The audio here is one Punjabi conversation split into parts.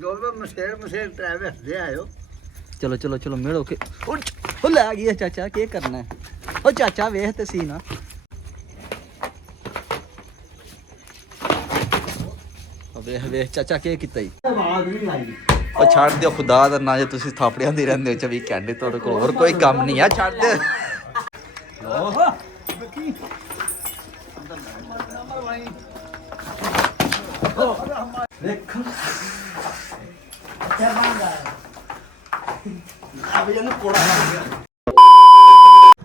ਦੋ ਮਸੇਰ ਟਰੈਵਲ ਹੱਸਦੇ ਆਇਓ। ਚਲੋ ਚਲੋ ਚਲੋ ਮਿਲੋ ਕੇ ਉਹ ਲੈ ਗਈ ਚਾਚਾ ਕੀ ਕਰਨਾ ਹੈ? ਉਹ ਚਾਚਾ ਵੇਖ ਤੇ ਸੀ ਨਾ। ਵੇਖ ਵੇਖ ਚਾਚਾ ਕੀ ਕੀਤਾ ਈ। ਆਵਾਜ਼ ਨਹੀਂ ਆਈ। ਉਹ ਛੱਡ ਦਿਓ ਖੁਦਾ ਦਾ ਨਾਂ, ਜੇ ਤੁਸੀਂ ਥਾਪੜਿਆਂ ਦੇ ਰਹਿੰਦੇ ਹੋ 24 ਘੰਟੇ ਤੁਹਾਡੇ ਕੋਲ ਹੋਰ ਕੋਈ ਕੰਮ ਨਹੀਂ ਆ, ਛੱਡ ਦੇ। ਵੇਖ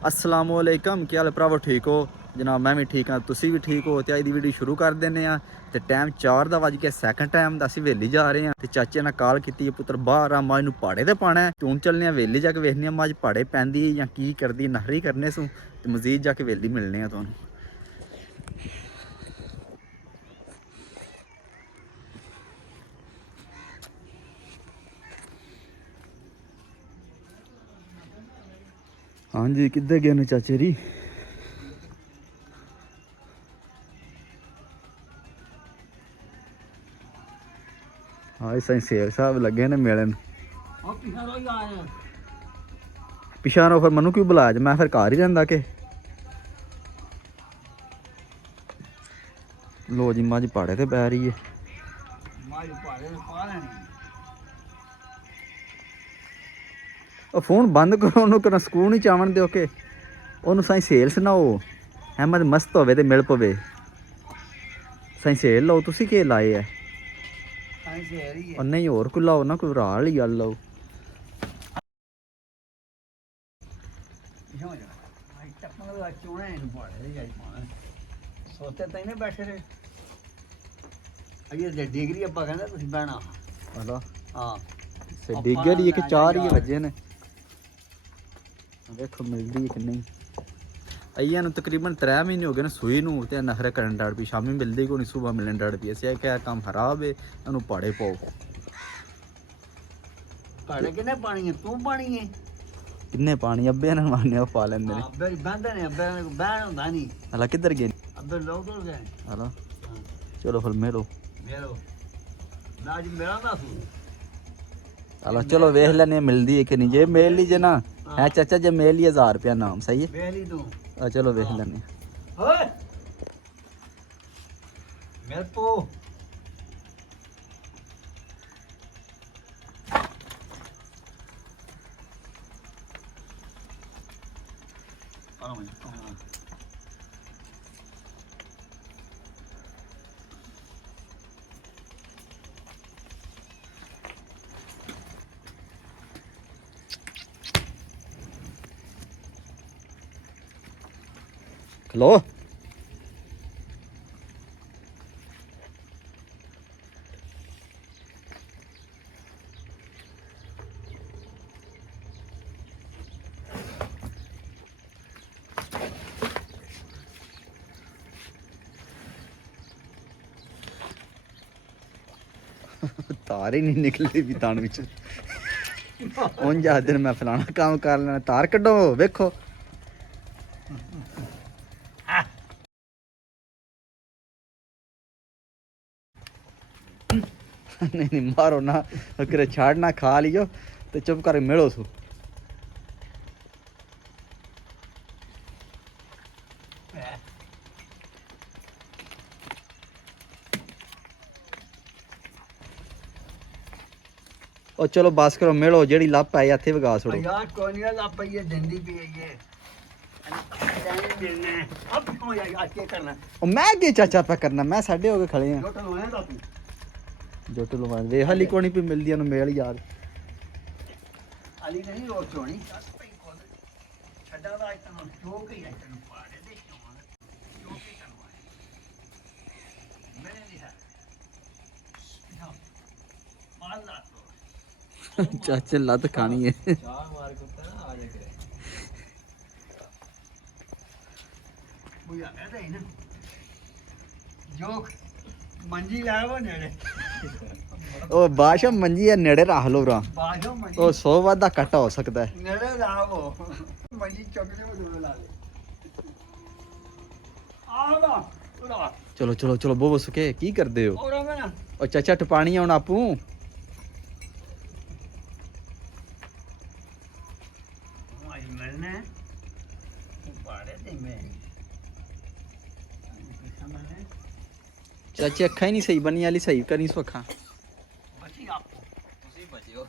अस्सलाम वालेकुम, क्या हाल भरावो? ठीक हो जनाब? मैं भी ठीक हाँ, तुसी भी ठीक हो? तो अज की वीडियो शुरू कर देने आ। तो टाइम 4 का बज के सैकंड टाइम असीं वेली जा रहे हैं। तो चाचे ने कॉल की पुत्र बाहर आ, मज नूं पहाड़े ते पाना है। तो हुण चलने वेली जाके वेखने मज पहाड़े पैंदी या की करदी, नहरी करने सूं। तो मजीद जाके वेली मिलने आ तुहानूं। हाँ जी, किधर गए ने चाचे जी? हाँ सही शेर साहब लगे ने मिलन। पिछा रो फिर मनु क्यों बुलाया? मैं फिर घर ही रहिंदा के। लो जी मज पहाड़े ते पै रही है। फोन बंद करो, उन्होंने करना सकून ही चावन दो के उन्होंने सही सेल सुनाओ। अहमद मस्त होवे ते मिल पवे। सही सेल लो, तुसी के लाए है? और नहीं और कोई लाओ ना, कोई राल ही गल लाओ। सोते तई ने बैठे रहे अजे डिग्री ਆਪਾਂ ਕਹਿੰਦਾ ਤੁਸੀਂ ਬਹਿਣਾ ਹਲਾ ਹਾਂ ਸੇ ਡਿੱਗੇ ਦੀ ਕਿ 4 ਹੀ ਵਜੇ ਨੇ। ਵੇਖੋ ਮਿਲਦੀ ਕਿ ਨਹੀਂ। ਅਈਆਂ ਨੂੰ ਤਕਰੀਬਨ 3 ਮਹੀਨੇ ਹੋ ਗਏ ਨੇ ਸੂਈ ਨੂੰ ਤੇ ਨਖਰੇ ਕਰਨ ਡੜ ਪਈ। ਸ਼ਾਮੀ ਮਿਲਦੀ ਕੋਈ ਨਹੀਂ, ਸਵੇਰ ਮਿਲਣ ਡੜ ਪਈ। ਅਸੀਂ ਕਿਹਾ ਕੰਮ ਖਰਾਬ ਹੈ, ਇਹਨੂੰ ਪਾੜੇ ਪਾਓ। ਪਾੜੇ ਕਿੰਨੇ ਪਾਣੀ ਹੈ? ਤੂੰ ਪਾਣੀ ਹੈ? ਕਿੰਨੇ ਪਾਣੀ ਅੱਬੇ ਨਾਲ ਮਾਰਨੇ ਪਾ ਲੈਂਦੇ ਨੇ। ਅੱਬੇ ਬੰਦੇ ਨੇ, ਅੱਬੇ ਨੂੰ ਬਹਿਣ ਹੁੰਦਾ ਨਹੀਂ। ਹਲਾ ਕਿੱਧਰ ਗਏ? ਅੱਬੇ ਲੋਕ ਤੋਂ ਗਏ। ਹਲਾ ਚਲੋ ਫਿਰ ਮੇਰੋ ਨਾ ਅੱਜ ਮੇਰਾ ਨਾ ਸੂ। ਹਲਾ ਚਲੋ ਵੇਖ ਲੈਨੇ ਮਿਲਦੀ ਹੈ कि नहीं। जे मेल लीजिए ना है चाचा, जे मेल लिए 1000 रुपया नाम सही है। ਵੇਖ ਲਈ ਤੂੰ। चलो वेख लेने। ਓਏ ਮੇਰੇ ਪੋ खलो तार ही नहीं निकलती भी तान विच। उन जा दिन मैं फलाना काम कर लेना, तार कड्डो वेखो। नहीं नहीं मारो ना, अगर छाड़ना खा लियो तो चुप कर मिलो सो। ओ चलो बस करो, मिलो जेड़ी लप आई इत्थे वगा छोड़ो। यार कोई नहीं ला पई जिंदी भी है ये अब क्यों यार क्या करना? ओ मैं के चाचा पे करना, मैं साडे हो के खड़े हैं। जो तो है ना तू जो तो लवा वे हली कोनी पे मिलदी नु मेल यार। अली नहीं और चोणी छड़ा दा इतना जो के आई तनु पाड़े दे जो के करवाए मैंने नहीं है माल ला चाचे लत खानी है। चार मार को ना आ जा करे बुया कहते हैं ना जो मंजी लावो नेड़े ओ बाशा मंजी है नेड़े रख लो रा। बाजो मंजी ओ 100 वादा घट हो सकता है। नेड़े लावो मंजी चकने में दूर ला ले आओ ना उड़ा चलो चलो चलो बोबो सुके की कर दे हो? और मैं ना ओ चाचा टपानी आउण आपू ਤੇ ਮੈਂ ਚਾਚੇ ਅੱਖਾਂ ਹੀ ਨਹੀਂ ਸਹੀ ਬਣੀ ਵਾਲੀ ਸਹੀ ਕਰੀ ਸੋ ਅੱਖਾਂ ਬਚੀ ਆਪੋ ਤੁਸੀਂ ਬਚਿਓ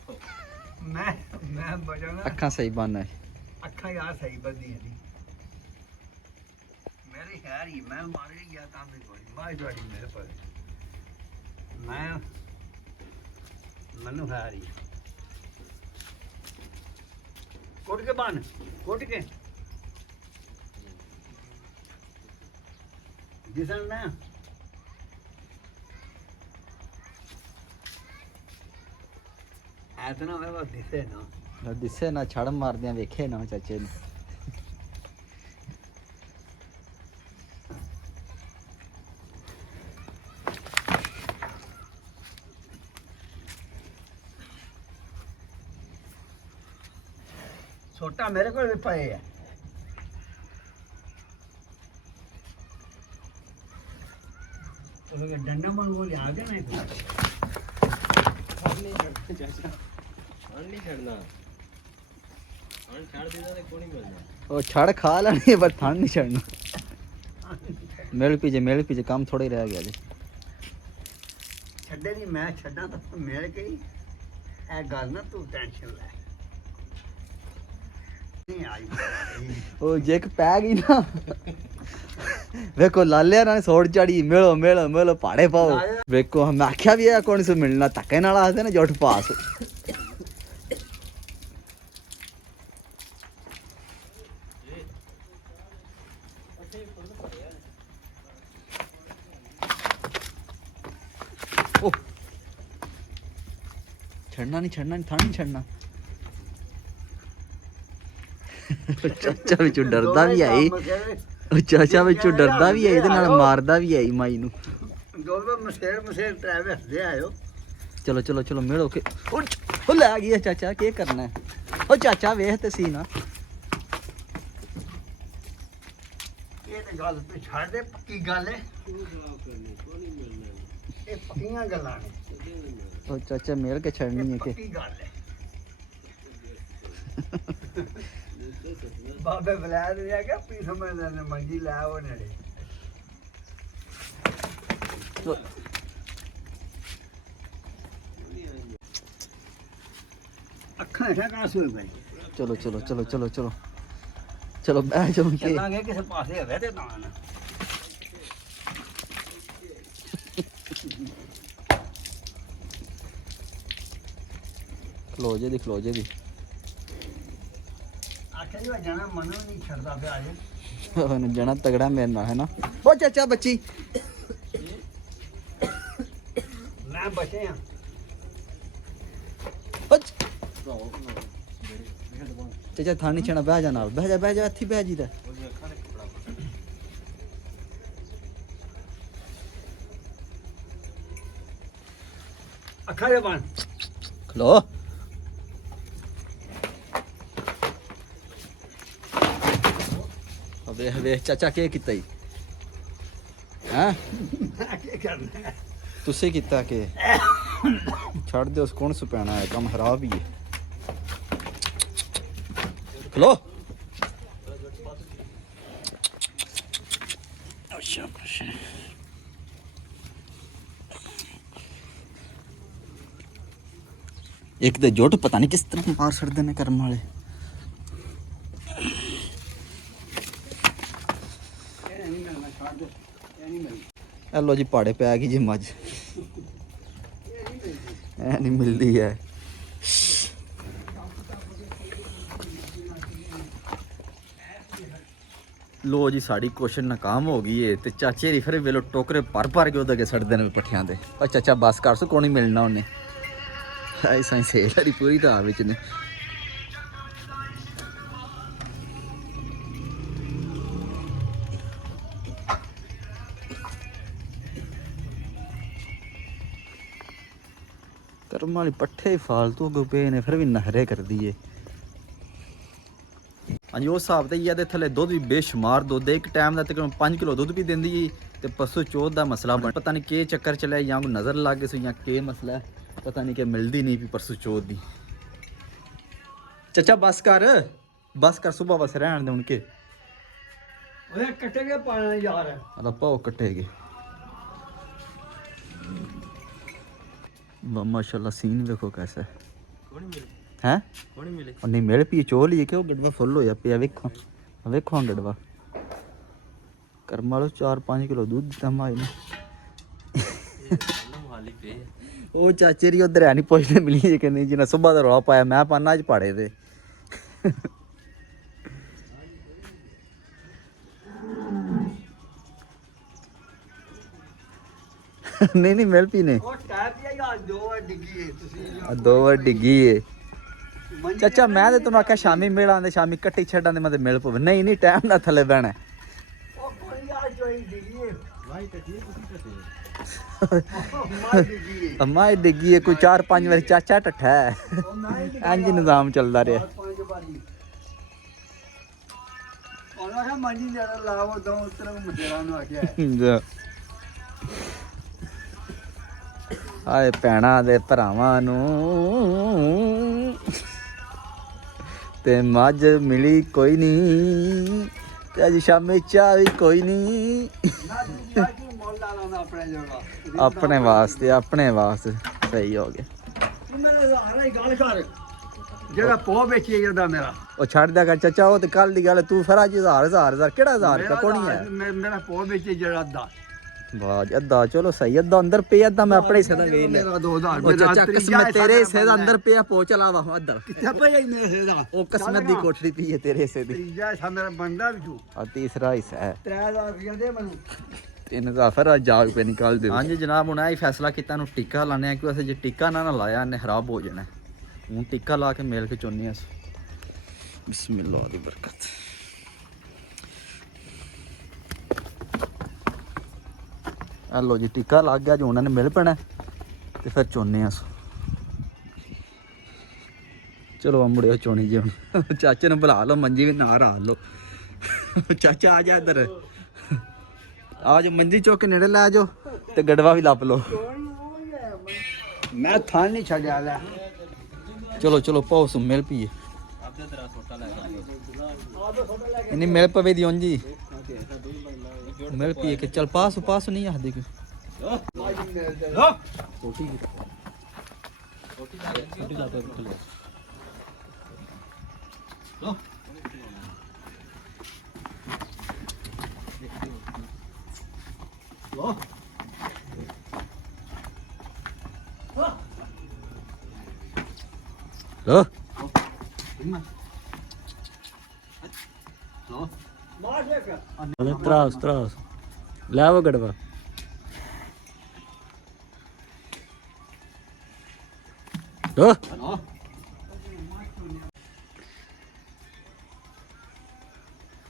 ਮੈਂ ਬਚਾਂਗਾ ਅੱਖਾਂ ਸਹੀ ਬਣਨਾ ਅੱਖਾਂ ਯਾਰ ਸਹੀ ਬੰਦੀਆਂ ਨਹੀਂ ਮੇਰੀ ਖੈਰ ਹੀ ਮੈਂ ਮਾਰ ਗਿਆ ਕੰਮ ਨਹੀਂ ਕੋਈ ਮੈਂ ਤੁਹਾਡੀ ਮੇਰੇ ਪਰ ਮੈਂ ਮੈਨੂੰ ਖੈਰ ਹੀ ਕੋਟ ਕੇ ਬਣ ਕੋਟ ਕੇ ਦਿਸਣ ਨਾ ਐਤਨਾ ਮੈਂ ਬਸ ਦਿਸੇ ਨਾ ਦਿਸੇ ਨਾ ਛੜ ਮਾਰਦਿਆਂ ਵੇਖੇ ਨਾ ਚਾਚੇ ਨੂੰ ਛੋਟਾ ਮੇਰੇ ਕੋਲ ਵੀ ਪਏ ਆ ਉਹ ਡੰਡਾ ਮਨ ਉਹ ਲਿਆ ਕੇ ਨਹੀਂ ਉਹ ਛੜ ਖਾ ਲੈਣੀ ਪਰ ਠੰਡ ਨਹੀਂ ਛੜਨਾ ਮਿਲ ਪੀਜੇ ਕੰਮ ਥੋੜਾ ਹੀ ਰਹਿ ਗਿਆ ਜੀ ਛੱਡੇ ਨਹੀਂ ਮੈਂ ਛੱਡਾਂ ਤਾਂ ਮਿਲ ਗਈ ਇਹ ਗੱਲ ਨਾ ਤੂੰ ਟੈਨਸ਼ਨ ਲੈ ਨਹੀਂ ਆਈ ਉਹ ਜੇ ਇੱਕ ਪੈ ਗਈ ਨਾ ਵੇਖੋ ਲਾਲਿਆ ਨਾਲ ਸੋੜ ਚੜੀ ਮਿਲੋ ਪਾੜੇ ਪਾਓ ਵੇਖੋ ਮੈਂ ਆਖਿਆ ਵੀ ਇਹ ਕੌਣ ਸੋ ਮਿਲਣਾ ਧੱਕੇ ਨਾਲ ਆਖਦੇ ਨਾ ਜੁੱਠ ਪਾਸ ਉਹ ਛੱਡਣਾ ਨਹੀਂ ਥਾਂ ਨਹੀਂ ਛੱਡਣਾ ਚਾਚਾ ਵਿੱਚੋਂ ਡਰਦਾ ਵੀ ਆਈ ਉਹ ਚਾਚਾ ਵਿੱਚੋਂ ਡਰਦਾ ਵੀ ਆਈ ਇਹਦੇ ਨਾਲ ਮਾਰਦਾ ਵੀ ਆਈ ਮਾਈ ਨੂੰ ਦੋਵੇਂ ਮਸੇਰ ਟਰੈਵਲ ਹੱਸਦੇ ਆਇਓ ਚਲੋ ਮਿਲੋ ਕੇ ਉਹ ਲੈ ਗਈ ਚਾਚਾ ਕੀ ਕਰਨਾ ਉਹ ਚਾਚਾ ਵੇਖ ਤੇ ਸੀ ਨਾ ਇਹ ਤੇ ਗੱਲ ਤੂੰ ਛੱਡ ਦੇ ਪੱਕੀ ਗੱਲ ਹੈ ਇਹ ਪੱਕੀਆਂ ਗੱਲਾਂ ਨੇ ਉਹ ਚਾਚਾ ਮਿਲ ਕੇ ਛੱਡਣੀ ਹੈ ਕਿ ਪੱਕੀ ਗੱਲ ਹੈ ਬਾਬੇ ਬਲੈਦ ਨੇ ਕਿਹਾ ਪੀ ਸਮਝਦਾ ਨੇ ਮੰਡੀ ਲੈ ਉਹ ਨੇੜੇ ਅੱਖਾਂ ਐਸਾ ਕਾਸ ਹੋਏ ਪਏ ਚਲੋ ਬਹਿ ਜਾਓ ਕੇ ਚੱਲਾਂਗੇ ਕਿਸੇ ਪਾਸੇ ਹੋਵੇ ਤੇ ਤਾਂ ਨਾ ਖਲੋ ਜੇ ਦੀ ਆਖਿਆ ਜੀ ਜਾਣਾ ਮਨੋਂ ਨਹੀਂ ਛੱਡਦਾ ਪਿਆ ਅਜੇ ਉਹਨੂੰ ਜਾਣਾ ਤਗੜਾ ਮੇਰੇ ਨਾਲ ਹੈ ਨਾ ਉਹ ਚਾਚਾ ਬੱਚੀ ਮੈਂ ਬਚੇ ਆ ਚਾਚਾ ਥਾਂ ਨਹੀਂ ਛਣਾ ਬਹਿ ਜਾ ਨਾਲ ਬਹਿ ਜਾ ਇੱਥੇ ਬਹਿ ਜੀ ਦਾ ਅੱਖਾਂ ਦੇ ਬਣ ਖਲੋ ਵੇਖ ਚਾਚਾ ਕੀ ਕੀਤਾ ਈ ਹਾਂ ਕੀ ਕਰਨਾ ਤੁਸੀਂ ਕੀਤਾ ਕਿ ਛੱਡ ਦਿਓ ਉਸ ਕੌਣ ਸੁਪੈਣਾ ਹੈ ਕੰਮ ਖਰਾਬ ਹੀ ਹੈ ਖਲੋ ਅੱਛਾ ਇੱਕ ਤੇ ਜੁੱਟ ਪਤਾ ਨਹੀਂ ਕਿਸ ਤਰ੍ਹਾਂ ਮਾਰ ਛੱਡਦੇ ਨੇ ਕਰਮ ਵਾਲੇ ਲੋ ਜੀ ਪਾੜੇ ਪੈ ਗਈ ਜੀ ਮੱਝ ਐ ਨਹੀਂ ਮਿਲਦੀ ਹੈ ਲੋ ਜੀ ਸਾਡੀ ਕੋਸ਼ਿਸ਼ ਨਾਕਾਮ ਹੋ ਗਈ ਏ ਤੇ ਚਾਚੇ ਦੀ ਫਿਰ ਵੇਲੋ ਟੋਕਰੇ ਭਰ ਕੇ ਉਹਦੇ ਕੇ ਸੜਦੇ ਨੇ ਪੱਠਿਆਂ ਤੇ ਉਹ ਚਾਚਾ ਬਸ ਕਰ ਸੋ ਕੋਈ ਨਹੀਂ ਮਿਲਣਾ ਉਹਨੇ ਐਸਾ ਹੀ ਸੇਲ ਵਾਲੀ ਪੂਰੀ ਰਾਹ ਵਿੱਚ ਨੇ ਕਰਮ ਵਾਲੀ ਪੱਠੇ ਫਾਲਤੂ ਅੱਗੋਂ ਪਏ ਨੇ ਫਿਰ ਵੀ ਨਖਰੇ ਕਰਦੀ ਏ ਹਾਂਜੀ ਉਸ ਹਿਸਾਬ ਤੇ ਇਹਦੇ ਥੱਲੇ ਦੁੱਧ ਵੀ ਬੇਸ਼ੁਮਾਰ ਦੁੱਧ ਇੱਕ ਟਾਈਮ ਦਾ ਤਕਰੀਬਨ 5 ਕਿਲੋ ਦੁੱਧ ਵੀ ਦਿੰਦੀ ਏ ਤੇ ਪਸ਼ੂ ਚੋਦ ਦਾ ਮਸਲਾ ਬਣ ਪਤਾ ਨਹੀਂ ਕੀ ਚੱਕਰ ਚੱਲਿਆ ਜਾਂ ਕੋਈ ਨਜ਼ਰ ਲੱਗ ਗਈ ਸੀ ਜਾਂ ਕੀ ਮਸਲਾ ਹੈ ਪਤਾ ਨਹੀਂ ਕਿ ਮਿਲਦੀ ਨਹੀਂ ਵੀ ਪਰਸੋਂ ਚੋਦ ਦੀ ਚਾਚਾ ਬਸ ਕਰ ਸੁਬਾ ਬਸ ਰਹਿਣ ਦੇ ਹੁਣ ਕੇ ਉਹਦੇ ਕੱਟੇ ਕੇ ਪਾਣਾ ਯਾਰ ਆਦਾ ਪਾਓ ਕੱਟੇਗੇ माशाल्लाह सीन देखो कैसा है नहीं मेरे पी चोल ही क्यों गड़वा फुल होया पिया वेखो वेखो गड़वा कर्म वालों 4-5 किलो दूध दिता माई ने ओ चाचे री उधर है नहीं पुछने मिली है कि नहीं जिन्हें सुबह का रौला पाया मैं पाना अज पाड़े दे नहीं नहीं मिल पी ने ਉਹ ਟੈਪ ਹੀ ਆ ਦੋ ਵਾਰ ਡਿੱਗੀ ਏ ਤੁਸੀਂ 2 ਵਾਰ ਡਿੱਗੀ ਏ ਚਾਚਾ ਮੈਂ ਤੇ ਤੈਨੂੰ ਆਖਿਆ ਸ਼ਾਮੀ ਮਿਲਾਂ ਦੇ ਸ਼ਾਮੀ ਕੱਟੀ ਛੱਡਾਂ ਦੇ ਮੈਂ ਤੇ ਮਿਲ ਪਵੇ ਨਹੀਂ ਨਹੀਂ ਟਾਈਮ ਨਾਲ ਥੱਲੇ ਬਹਿਣਾ ਉਹ ਕੋਈ ਯਾਰ ਜੋਈ ਡਿੱਗੀ ਏ ਭਾਈ ਕੱਟੀ ਤੁਸੀਂ ਕੱਟੇ ਮਾਰ ਡਿੱਗੀ ਏ ਅੰਮਾ ਇਹ ਡਿੱਗੀ ਏ ਕੋਈ 4-5 ਵਾਰੀ ਚਾਚਾ ਟੱਠਾ ਹੈ ਉਹ ਨਾ ਹੀ ਇੰਜ ਨਿਜ਼ਾਮ ਚੱਲਦਾ ਰਿਹਾ 5 ਵਾਰੀ ਉਹਨਾਂ ਨੇ ਮੰਜੀ ਜਿਹੜਾ ਲਾਵੋ ਦੋ ਉਤਰ ਮੁੰਡਿਆਂ ਨੂੰ ਆਖਿਆ ਆਏ ਭੈਣਾਂ ਦੇ ਭਰਾਵਾਂ ਨੂੰ ਤੇ ਮੱਝ ਮਿਲੀ ਕੋਈ ਨਹੀਂ ਤੇ ਅੱਜ ਸ਼ਾਮੇ ਚਾਹ ਵੀ ਕੋਈ ਨਹੀਂ ਨਾ ਕੀ ਮੁੱਲ ਲਾਉਣਾ ਆਪਣੇ ਜਗ੍ਹਾ ਆਪਣੇ ਵਾਸਤੇ ਸਹੀ ਹੋ ਗਿਆ ਤੂੰ ਮੇਰੇ ਹਾਰਾ ਹੀ ਗੱਲ ਕਰ ਜਿਹੜਾ ਪੋ ਵੇਚੀ ਜਾਂਦਾ ਮੇਰਾ ਉਹ ਛੱਡ ਦਿਆ ਕਰ ਚਾਚਾ ਉਹ ਤੇ ਕੱਲ ਦੀ ਗੱਲ ਤੂੰ ਫਰਾ 1000 ਕਿਹੜਾ 1000 ਰੁਪਇਆ ਕੋਣੀ ਹੈ ਮੇਰਾ ਪੋ ਵੇਚੀ ਜਿਹੜਾ ਅੱਧਾ ਵਾਹ ਅੱਧਾ ਚਲੋ ਸਹੀ ਅੱਧਾ ਅੰਦਰ ਪਿਆ ਅੱਧਾ ਮੈਂ ਆਪਣੇ ਹਿੱਸੇ ਦਾ ਵੇਚ ਲਿਆ ਮੇਰਾ 2000 ਉਹ ਚਾਚਾ ਕਿਸਮਤ ਤੇਰੇ ਹਿੱਸੇ ਦਾ ਅੰਦਰ ਪਿਆ ਪੋ ਚਲਾ ਵਾ ਅੱਧਰ ਕਿੱਥੇ ਪਿਆ ਹੀ ਮੇਰੇ ਹਿੱਸੇ ਦਾ ਉਹ ਕਿਸਮਤ ਦੀ ਕੋਠੜੀ ਪਈ ਹੈ ਤੇਰੇ ਹਿੱਸੇ ਦੀ ਤੀਜਾ ਸਾ ਮੇਰਾ ਬੰਦਾ ਵੀ ਤੂੰ ਆ ਤੀਸਰਾ ਹਿੱਸਾ ਹੈ 3000 ਰੁਪਏ ਦੇ ਮੈਨੂੰ 3000 ਫਿਰ ਜਾਗ ਪੇ ਨਿਕਾਲ ਦੇ ਹਾਂਜੀ ਜਨਾਬ ਹੁਣ ਇਹ ਫੈਸਲਾ ਕੀਤਾ ਨੂੰ ਟਿੱਕਾ ਲਾਣੇ ਆ ਕਿਉਂਕਿ ਅਸੀਂ ਜੇ ਟਿੱਕਾ ਨਾ ਲਾਇਆ ਇਹਨੇ ਖਰਾਬ ਹੋ ਜਾਣਾ ਹੁਣ ਟਿੱਕਾ ਲਾ ਕੇ ਮੇਲ ਕੇ ਚੋਨੇ ਆ ਬਿਸਮਿਲ੍ਲਾ ਦੀ ਬਰਕਤ ਆ ਲੋ ਜੀ ਟਿੱਕਾ ਲੱਗ ਗਿਆ ਜੋ ਉਹਨਾਂ ਨੇ ਮਿਲ ਪੈਣਾ ਤੇ ਫਿਰ ਚੋਨੇ ਆ ਚਲੋ ਮੁੜਿਓ ਚੋਣੀ ਜੀ ਹੁਣ ਚਾਚੇ ਨੂੰ ਬੁਲਾ ਲਓ ਮੰਜੀ ਵੀ ਨਾ ਰਾ ਲਓ ਚਾਚਾ ਆ ਜਾ ਇੱਧਰ ਆ ਜੋ ਮੰਜੀ ਚੁੱਕ ਕੇ ਨੇੜੇ ਲੈ ਜਾਓ ਤੇ ਗੜਵਾ ਵੀ ਲੱਭ ਲਓ ਮੈਂ ਥਾਂ ਨਹੀਂ ਛੱਡਿਆ ਲੈ ਚਲੋ ਚਲੋ ਪਾਉ ਮਿਲ ਪੀਏ ਨਹੀਂ ਮਿਲ ਪਵੇ ਦੀ ਉਂਜੀ ਮਿਲ ਪੀਏ ਕਿ ਚਲ ਪਾਸ ਨਹੀਂ ਆਖਦੇ ਕੋਈ त्रास ਲੈ वो गड़वा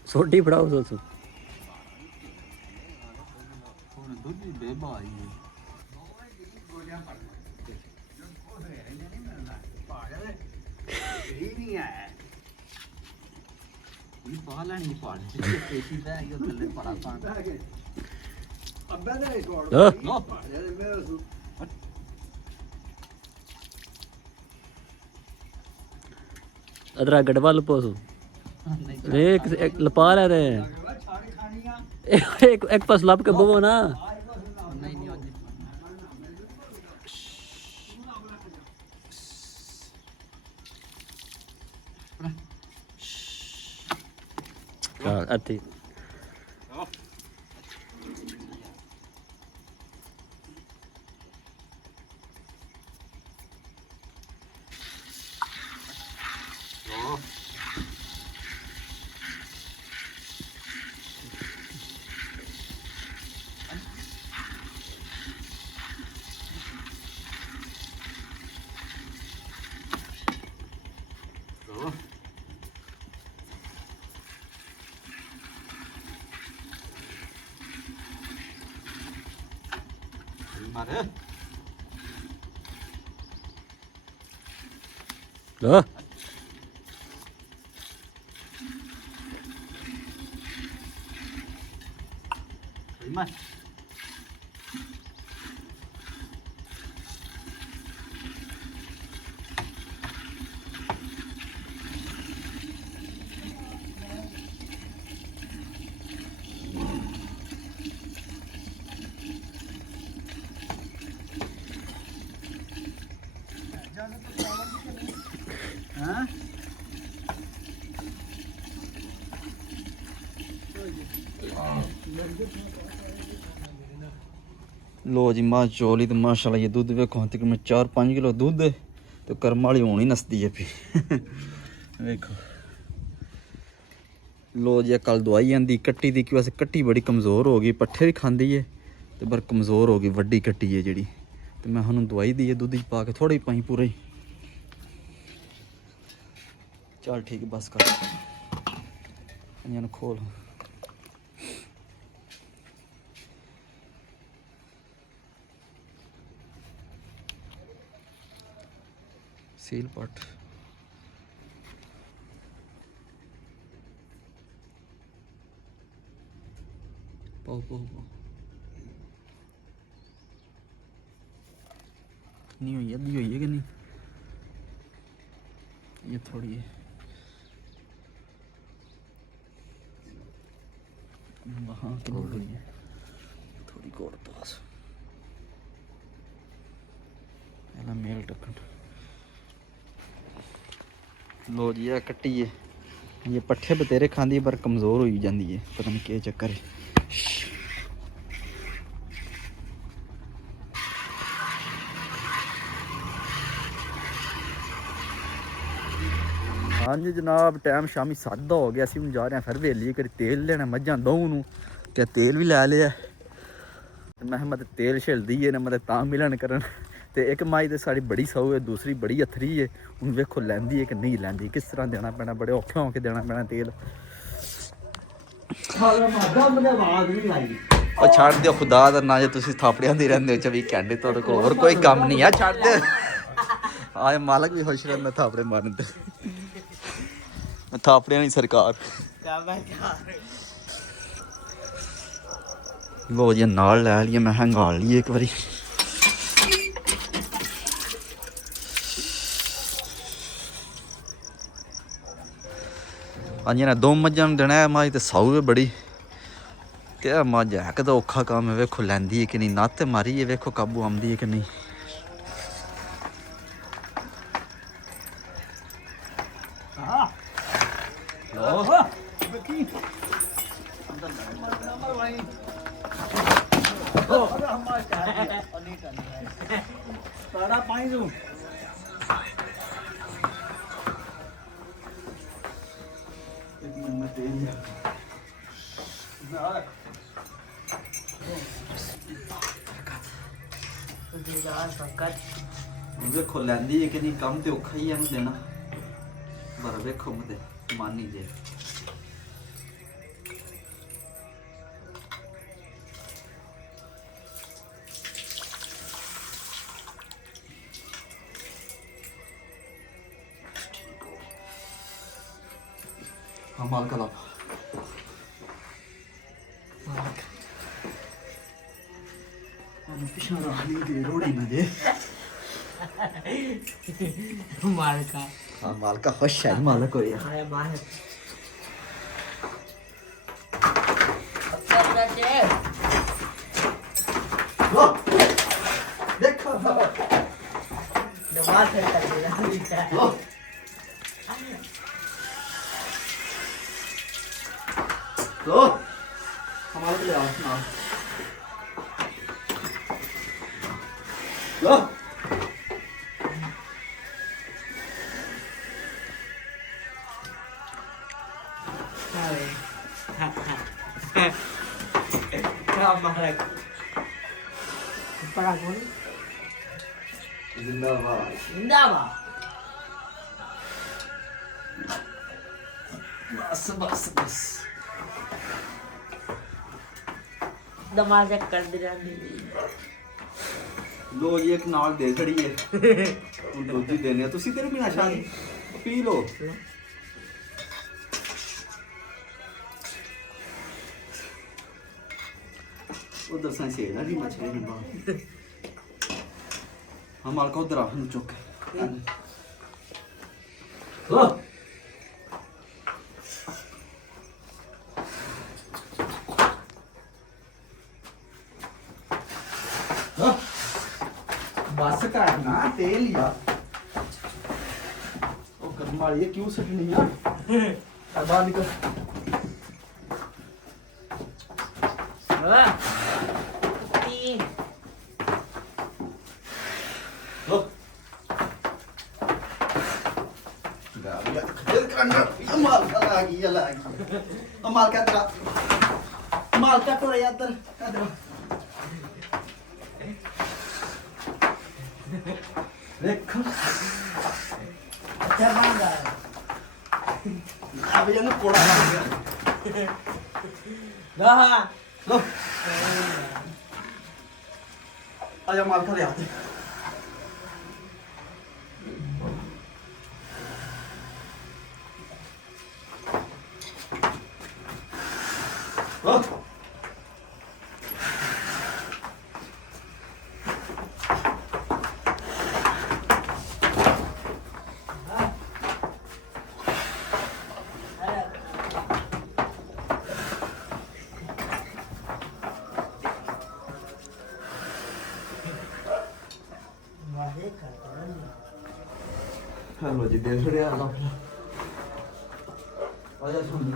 सोटी फड़ाओ सोचो अदरा गड़वा लपोसो एक लपा रहे एक पास लप के बोवो ना अति Đó. ਹਾਂ ਲੋ ਜੀ ਮਾਂ ਚੋਲੀ ਤੇ ਮਾਸ਼ਾਅੱਲਾ ਇਹ ਦੁੱਧ ਵੇਖੋ ਤਕਰੀਬਨ 4-5 ਕਿਲੋ ਦੁੱਧ ਹੈ ਤੇ ਕਰਮ ਵਾਲੀ ਹੋਣੀ ਨਸਦੀ ਹੈ ਪੀ ਵੇਖੋ। ਲੋ ਜੀ ਕੱਲ ਦਵਾਈ ਆਂਦੀ ਕੱਟੀ ਦੀ ਕਿ ਵੈਸੇ ਕੱਟੀ ਬੜੀ ਕਮਜ਼ੋਰ ਹੋ ਗਈ, ਪੱਠੇ ਵੀ ਖਾਂਦੀ ਹੈ ਤੇ ਪਰ ਕਮਜ਼ੋਰ ਹੋ ਗਈ, ਵੱਡੀ ਕੱਟੀ ਹੈ ਜਿਹੜੀ। ਤੇ ਮੈਂ ਉਹਨੂੰ ਦਵਾਈ ਦੀ ਹੈ ਦੁੱਧ 'ਚ ਪਾ ਕੇ ਥੋੜਾ ਹੀ ਪਾਈ ਪੂਰਾ ਹੀ। ਚੱਲ ਠੀਕ ਬਸ ਕਰ ਇਹਨਾਂ ਨੂੰ ਖੋਲ। ਸੀਲ ਪੱਟ ਪਾਓ ਪਾਓ नहीं हुई अद्धी हुई है कि नहीं, ये थोड़ी है वहाँ की हो गई है थोड़ी और पास पहला मेल टक्कन। लो जी ये कट्टी है, ये पट्ठे बतेरे खाती है पर कमज़ोर हो जाती है, पता नहीं क्या चक्कर है। हाँ जी जनाब टाइम शामी 7 ਦਾ ਹੋ ਗਿਆ, ਅਸੀਂ ਹੁਣ ਜਾ ਰਹੇ ਹਾਂ ਫਿਰ ਵੇਲੀ ਕਰੀ ਤੇਲ ਲੈਣਾ ਮੱਝਾਂ ਦਊ ਨੂੰ ਤੇ ਤੇਲ ਵੀ ਲੈ ਲਿਆ। ਮੈਂ ਕਿਹਾ ਮਤ ਤੇਲ ਛਿਲਦੀ ਹੈ ਨਾ ਮਤ ਤਾਂ ਮਿਲਣ ਕਰਨ ਤੇ ਇੱਕ ਮਾਈ ਤੇ ਸਾਡੀ ਬੜੀ ਸੌ ਹੈ, ਦੂਸਰੀ ਬੜੀ ਅਥਰੀ ਹੈ। ਹੁਣ ਵੇਖੋ ਲੈਂਦੀ ਹੈ ਕਿ ਨਹੀਂ ਲੈਂਦੀ, ਕਿਸ ਤਰ੍ਹਾਂ ਦੇਣਾ ਪੈਣਾ, ਬੜੇ ਔਖੇ ਹੋ ਕੇ ਦੇਣਾ ਪੈਣਾ ਤੇਲ। ਉਹ ਛੱਡ ਦਿਓ ਖੁਦਾ ਦਾ ਨਾਂ, ਜੇ ਤੁਸੀਂ ਥਾਪੜਿਆਂ ਦੇ ਰਹਿੰਦੇ ਹੋ 24 ਘੰਟੇ ਤੁਹਾਡੇ ਕੋਲ ਹੋਰ ਕੋਈ ਕੰਮ ਨਹੀਂ ਆ, ਛੱਡ ਦਿਓ। ਆਏ ਮਾਲਕ ਵੀ ਖੁਸ਼ ਰਹਿੰਦਾ ਥਾਪੜੇ ਮਾਰਨ ਤੇ, ਥਾਪੜਿਆਂ ਦੀ ਸਰਕਾਰ। ਲੋ ਜੀ ਨਾਲ ਲੈ ਲਈਏ, ਮੈਂ ਹੰਗਾਲ ਲਈਏ ਇੱਕ ਵਾਰੀ। ਹਾਂਜੀ ਨਾ 2 ਮੱਝਾਂ ਨੂੰ ਦੇਣਾ ਮੱਝ ਤੇ ਸਾਊ ਹੈ ਬੜੀ ਤੇ ਮੱਝ ਹੈ ਕਿ ਤਾਂ ਔਖਾ ਕੰਮ ਹੈ। ਵੇਖੋ ਲੈਂਦੀ ਹੈ ਕਿ ਨਹੀਂ, ਨੱਤ ਮਾਰੀ ਹੈ, ਵੇਖੋ ਕਾਬੂ ਆਉਂਦੀ ਹੈ ਕਿ ਨਹੀਂ। ਵੇਖੋ ਲੈਂਦੀ ਹੈ ਕਿ ਨਹੀਂ, ਕੰਮ ਤੇ ਔਖਾ ਹੀ ਹੈ ਇਹਨੂੰ ਦੇਣਾ, ਪਰ ਵੇਖੋ ਮਤੇ ਮਾਨੀ ਜੇ। हाँ माल का लाभ पिछला रानी की रोड़ी में दे मालका। हाँ मालका खुश है मालक हो यार। अरे मालक देखो दवा से कर दिया। तो हमारे लिए आसना लो मालक पड़ा कौन? जिंदाबाद जिंदाबाद। बस बस बस दमाज़ कर दिया। लो जी एक नाल दे खड़ी है ਹੁਣ ਦੂਜੀ ਦੇਣੀ ਆ ਤੁਸੀਂ ਤੇਰੇ ਬਿਨਾ ਸ਼ਾਦੀ ਪੀ ਲੋ। उधर से सेड़ा भी मछली ने बाहर हम मालका उधर आ हम चुक लो बस करना तेल या ਮਾਰੀ ਇਹ ਕਿਉਂ ਸੱਟਣੀ ਆ ਆ ਬਾਹਰ ਨਿਕਲ ਬਾਬਾ ਤੀ ਲੋ ਗਾਬੀਆ ਖੇਲ ਕਰਨਾ ਇਹ ਮਾਲ ਕਾ ਆ ਗਈ ਆ ਗਈ ਆ ਮਾਲ ਕਾ ਤੇਰਾ ਮਾਲ ਕਾ ਟੋਰੇ ਇੱਧਰ ਇੱਧਰ ਦੇਖੋ ਅੱਛਾ ਬੰਦਾ ਅਬ ਇਹਨੂੰ ਕੋੜਾ ਲੱਗ ਗਿਆ ਬਾਹਾ ਲੋ ਆ ਜਾ ਮਾਲ ਕਾ ਲਿਆ ਤੇ ਲੋ ਵਾਹੇ ਕਰਦਾ ਹਲੋ ਜੀ ਦੇਖ ਰਿਹਾ ਲਾ ਆ ਜਾ ਸੁਣ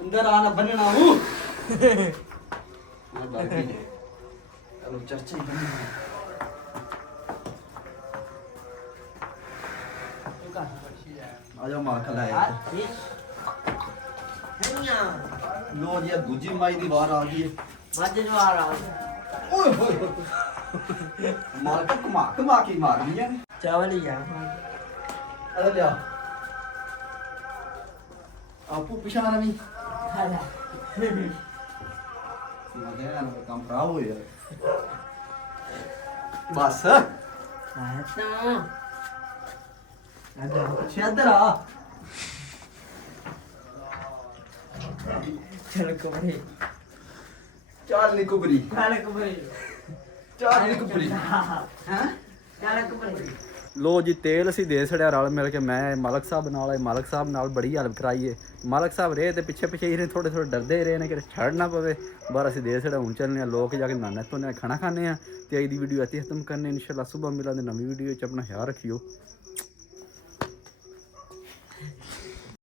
ਅੰਦਰ ਆਣਾ ਬੰਨਣਾ ਹੂੰ ਆ ਬਾਕੀ ਨੇ ਹਲੋ ਚਰਚਾ ਹੀ ਕਰਨੀ ਆ ਜਾ ਮਾਰ ਖਲਾ ਆ ਇਹ ਹੰਨਾ ਲੋ ਜੀ ਦੂਜੀ ਮਾਈ ਦੀ ਵਾਰ ਆ ਗਈ ਹੈ ਮੱਝ ਵਾਲਾ ਓਏ ਹੋਏ ਹੋਏ ਮਾਰ ਕੇ ਘੁਮਾ ਕੇ ਮਾਰਨੀਆਂ ਨੇ ਚਾਵਲ ਹੀ ਆ ਅਰੇ ਲਿਆ ਆਪੂ ਪਿਛਾਣਾ ਨਹੀਂ ਹਾਲਾ ਮਗਰ ਨਾ ਕੰਮ ਖਰਾਬ ਹੋ ਯਾਰ ਬਸ ਆਤਾ ਛੇਦਰ ਆ ਚਲ ਕੋਰੇ ਚਾਰ ਨੀ ਕੁਬਰੀ ਚਲ ਕੋਰੇ ਚਾਰ ਨੀ ਕੁਬਰੀ ਹਾਂ ਚਲ ਕੋਰੇ ਲੋ ਜੀ ਤੇਲ ਅਸੀਂ ਦੇ ਛੜਿਆ ਰਲ ਮਿਲ ਕੇ ਮੈਂ ਮਾਲਕ ਸਾਹਿਬ ਨਾਲ ਆਏ ਮਾਲਕ ਸਾਹਿਬ ਨਾਲ ਬੜੀ ਹੈਲਪ ਕਰਾਈਏ ਮਾਲਕ ਸਾਹਿਬ ਰਹੇ ਤੇ ਪਿੱਛੇ ਪਿੱਛੇ ਹੀ ਰਹੇ ਥੋੜੇ ਥੋੜੇ ਡਰਦੇ ਰਹੇ ਨੇ ਕਿ ਛੱਡ ਨਾ ਪਵੇ ਬਾਹਰ ਅਸੀਂ ਦੇ ਛੜਿਆ ਹੁਣ ਚੱਲਨੇ ਆ ਲੋਕ ਜਾ ਕੇ ਨਾਨੇ ਤੋਂ ਖਾਣਾ ਖਾਣੇ ਆ ਤੇ ਅੱਜ ਦੀ ਵੀਡੀਓ ਇੱਥੇ ਖਤਮ ਕਰਨੇ ਇਨਸ਼ਾਅੱਲਾ ਸਵੇਰ ਮਿਲਾਂਗੇ ਨਵੀਂ ਵੀਡੀਓ ਚ ਆਪਣਾ ਖਿਆਲ ਰੱਖਿਓ